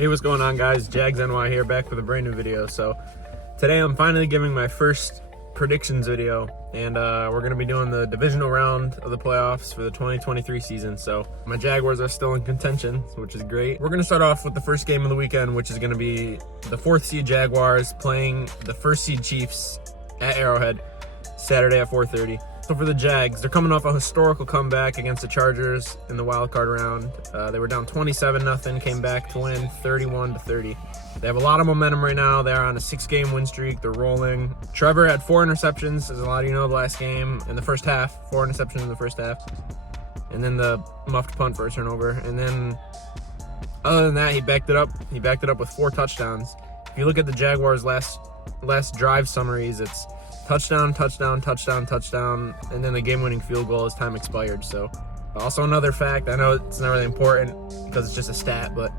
Hey, what's going on, guys? Jags NY here, back with a brand new video. So today I'm finally giving my first predictions video, and we're going to be doing the divisional round of the playoffs for the 2023 season. So my Jaguars are still in contention, which is great. We're going to start off with the first game of the weekend, which is going to be the 4th seed Jaguars playing the 1st seed Chiefs at Arrowhead Saturday at 4:30. So for the Jags, they're coming off a historical comeback against the Chargers in the wild card round. They were down 27-0, came back to win 31-30. They have a lot of momentum right now. They're on a 6-game win streak. They're rolling. Trevor had 4 interceptions, as a lot of you know, the last game in the first half. 4 interceptions in the first half. And then the muffed punt for a turnover. And then other than that, he backed it up. He backed it up with 4 touchdowns. If you look at the Jaguars' last drive summaries, it's touchdown, touchdown, touchdown, touchdown, and then the game-winning field goal as time expired. So also another fact, I know it's not really important because it's just a stat, but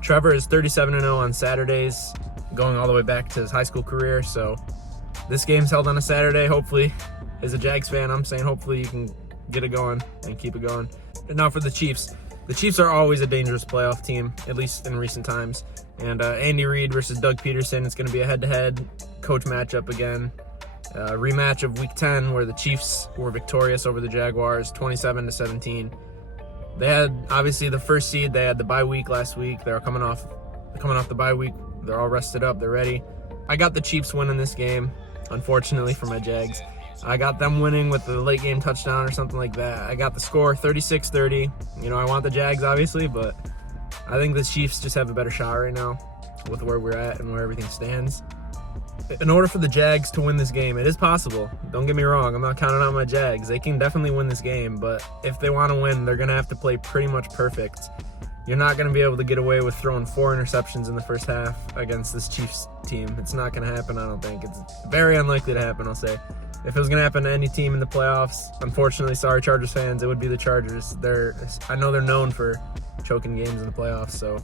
Trevor is 37-0 on Saturdays, going all the way back to his high school career. So this game's held on a Saturday. Hopefully, as a Jags fan, I'm saying hopefully you can get it going and keep it going. And now for the Chiefs. The Chiefs are always a dangerous playoff team, at least in recent times. And Andy Reid versus Doug Peterson, it's going to be a head-to-head coach matchup again. Rematch of Week 10, where the Chiefs were victorious over the Jaguars, 27-17. They had obviously the 1st seed. They had the bye week last week. They're coming off the bye week. They're all rested up. They're ready. I got the Chiefs winning this game, unfortunately for my Jags. I got them winning with the late game touchdown or something like that. I got the score 36-30. You know, I want the Jags obviously, but I think the Chiefs just have a better shot right now with where we're at and where everything stands. In order for the Jags to win this game, it is possible. Don't get me wrong. I'm not counting out my Jags. They can definitely win this game, but if they want to win, they're going to have to play pretty much perfect. You're not going to be able to get away with throwing 4 interceptions in the first half against this Chiefs team. It's not going to happen, I don't think. It's very unlikely to happen, I'll say. If it was going to happen to any team in the playoffs, unfortunately, sorry Chargers fans, it would be the Chargers. I know they're known for choking games in the playoffs, so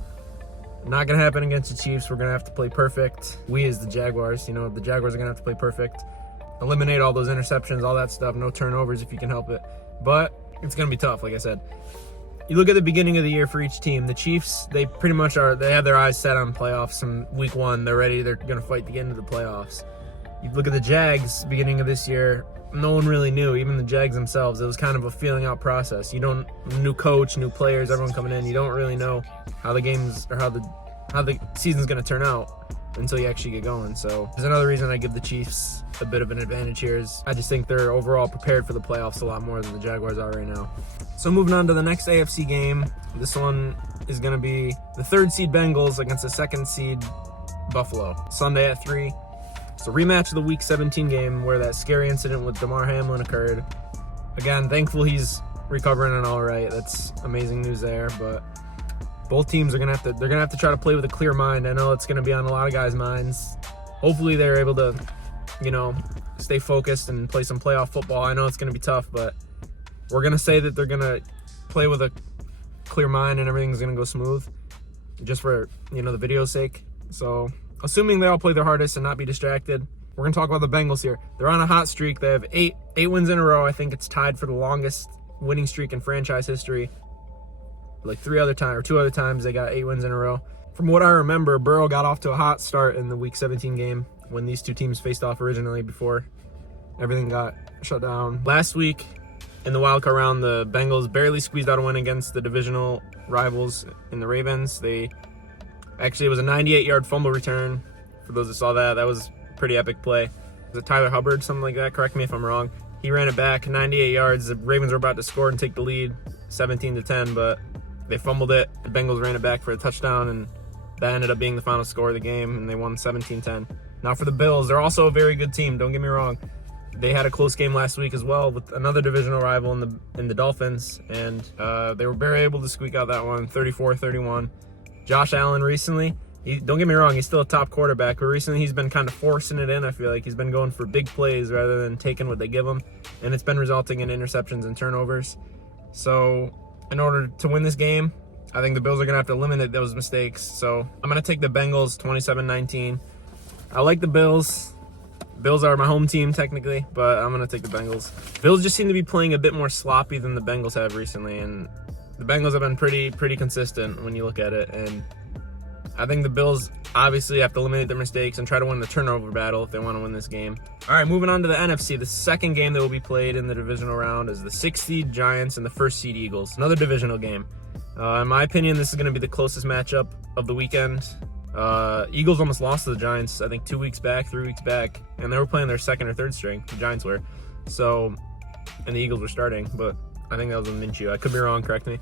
not going to happen against the Chiefs. We're going to have to play perfect. We as the Jaguars, the Jaguars are going to have to play perfect. Eliminate all those interceptions, all that stuff. No turnovers if you can help it. But it's going to be tough, like I said. You look at the beginning of the year for each team. The Chiefs, they pretty much they have their eyes set on playoffs from Week 1. They're ready. They're going to fight to get into the playoffs. You look at the Jags, beginning of this year, no one really knew, even the Jags themselves. It was kind of a feeling out process. New coach, new players, everyone coming in. You don't really know how the games or how the season's going to turn out until you actually get going. So there's another reason I give the Chiefs a bit of an advantage here. Is I just think they're overall prepared for the playoffs a lot more than the Jaguars are right now. So moving on to the next AFC game, this one is going to be the 3rd seed Bengals against the 2nd seed Buffalo, Sunday at 3. It's a rematch of the Week 17 game where that scary incident with Damar Hamlin occurred. Again, thankful he's recovering and all right. That's amazing news there. But both teams are gonna have to try to play with a clear mind. I know it's gonna be on a lot of guys' minds. Hopefully they're able to, stay focused and play some playoff football. I know it's gonna be tough, but we're gonna say that they're gonna play with a clear mind and everything's gonna go smooth, just for the video's sake. So, assuming they all play their hardest and not be distracted, we're going to talk about the Bengals here. They're on a hot streak. They have eight wins in a row. I think it's tied for the longest winning streak in franchise history. Like 2 other times they got 8 wins in a row. From what I remember, Burrow got off to a hot start in the Week 17 game when these two teams faced off originally before everything got shut down. Last week in the wildcard round, the Bengals barely squeezed out a win against the divisional rivals in the Ravens. Actually, it was a 98-yard fumble return. For those that saw that was a pretty epic play. Was it Tyler Hubbard, something like that? Correct me if I'm wrong. He ran it back 98 yards. The Ravens were about to score and take the lead 17-10, but they fumbled it. The Bengals ran it back for a touchdown, and that ended up being the final score of the game, and they won 17-10. Now for the Bills, they're also a very good team. Don't get me wrong. They had a close game last week as well with another divisional rival in the Dolphins, and they were barely able to squeak out that one, 34-31. Josh Allen recently, don't get me wrong, he's still a top quarterback, but recently he's been kind of forcing it in. I feel like he's been going for big plays rather than taking what they give him, and it's been resulting in interceptions and turnovers. So in order to win this game, I think the Bills are going to have to eliminate those mistakes. So I'm going to take the Bengals 27-19. I like the Bills. Bills are my home team technically, but I'm going to take the Bengals. Bills just seem to be playing a bit more sloppy than the Bengals have recently, and the Bengals have been pretty consistent when you look at it, and I think the Bills obviously have to eliminate their mistakes and try to win the turnover battle if they want to win this game. All right, moving on to the NFC. The second game that will be played in the divisional round is the 6th seed Giants and the 1st seed Eagles. Another divisional game. In my opinion, this is going to be the closest matchup of the weekend. Eagles almost lost to the Giants, I think 3 weeks back, and they were playing their second or third string. The Giants were. So, and the Eagles were starting, but I think that was a Minshew. I could be wrong, correct me.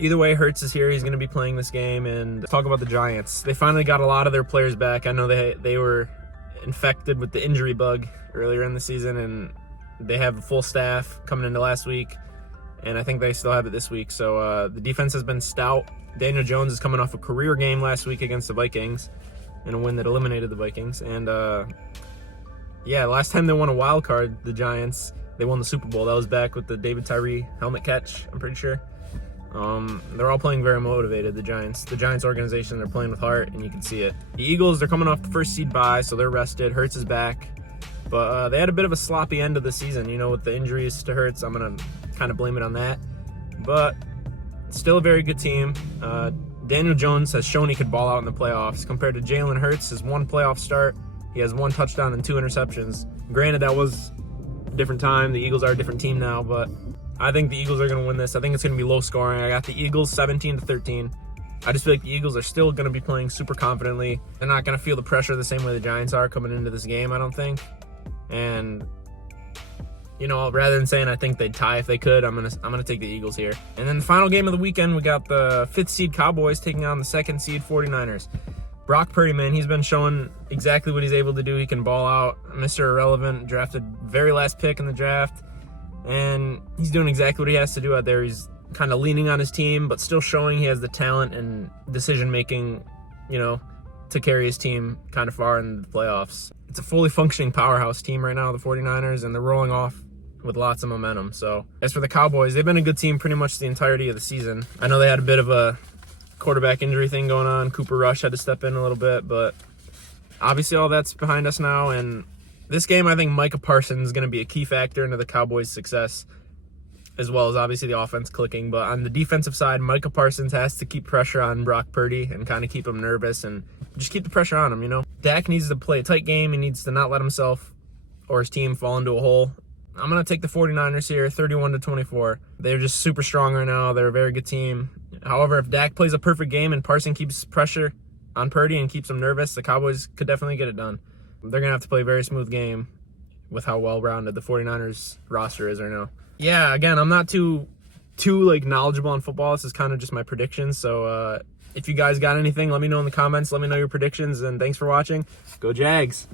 Either way, Hurts is here. He's going to be playing this game. And talk about the Giants. They finally got a lot of their players back. I know they were infected with the injury bug earlier in the season, and they have a full staff coming into last week, and I think they still have it this week. So the defense has been stout. Daniel Jones is coming off a career game last week against the Vikings in a win that eliminated the Vikings. And yeah, last time they won a wild card, the Giants, they won the Super Bowl. That was back with the David Tyree helmet catch, I'm pretty sure. They're all playing very motivated, the Giants. The Giants organization, they're playing with heart, and you can see it. The Eagles, they're coming off the 1st seed bye, so they're rested. Hurts is back. But they had a bit of a sloppy end of the season, with the injuries to Hurts. I'm going to kind of blame it on that. But still a very good team. Daniel Jones has shown he could ball out in the playoffs. Compared to Jalen Hurts, his one playoff start, he has 1 touchdown and 2 interceptions. Granted, that was a different time. The Eagles are a different team now, but I think the Eagles are going to win this. I think it's going to be low scoring. I got the Eagles 17-13. I just feel like the Eagles are still going to be playing super confidently. They're not going to feel the pressure the same way the Giants are coming into this game, I don't think. And rather than saying I think they'd tie if they could, I'm gonna take the Eagles here. And then the final game of the weekend, we got the 5th seed Cowboys taking on the 2nd seed 49ers. Brock Purdy, man, he's been showing exactly what he's able to do. He can ball out. Mr. Irrelevant, drafted very last pick in the draft. And he's doing exactly what he has to do out there. He's kind of leaning on his team, but still showing he has the talent and decision-making, to carry his team kind of far in the playoffs. It's a fully functioning powerhouse team right now, the 49ers, and they're rolling off with lots of momentum. So as for the Cowboys, they've been a good team pretty much the entirety of the season. I know they had a bit of a quarterback injury thing going on. Cooper Rush had to step in a little bit, but obviously all that's behind us now. And this game, I think Micah Parsons is going to be a key factor into the Cowboys' success, as well as obviously the offense clicking. But on the defensive side, Micah Parsons has to keep pressure on Brock Purdy and kind of keep him nervous and just keep the pressure on him, Dak needs to play a tight game. He needs to not let himself or his team fall into a hole. I'm going to take the 49ers here, 31-24. They're just super strong right now. They're a very good team. However, if Dak plays a perfect game and Parsons keeps pressure on Purdy and keeps him nervous, the Cowboys could definitely get it done. They're going to have to play a very smooth game with how well-rounded the 49ers roster is right now. Yeah, again, I'm not too knowledgeable on football. This is kind of just my predictions. So if you guys got anything, let me know in the comments. Let me know your predictions, and thanks for watching. Go Jags!